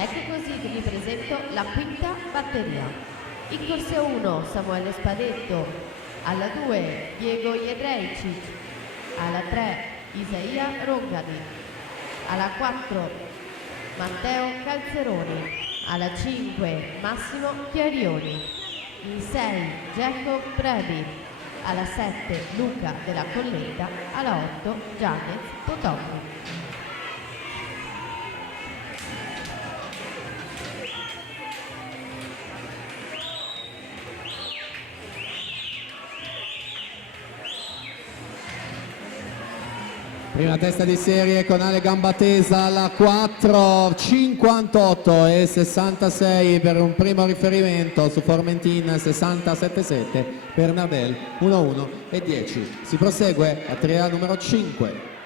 Ecco così che vi presento la quinta batteria. In corsia 1 Samuele Spadetto, alla 2 Diego Jedrejcic, alla 3 Isaia Rongani, alla 4 Matteo Calzeroni, alla 5 Massimo Chiarioni, in 6 Jacob Bredi, alla 7 Luca della Colletta, alla 8 Gianni Potoki. Prima testa di serie con Ale Gambatesa alla 4, 58 e 66 per un primo riferimento su Formentin 67,7 per Nardel 1-1 e 10. Si prosegue a tria numero 5.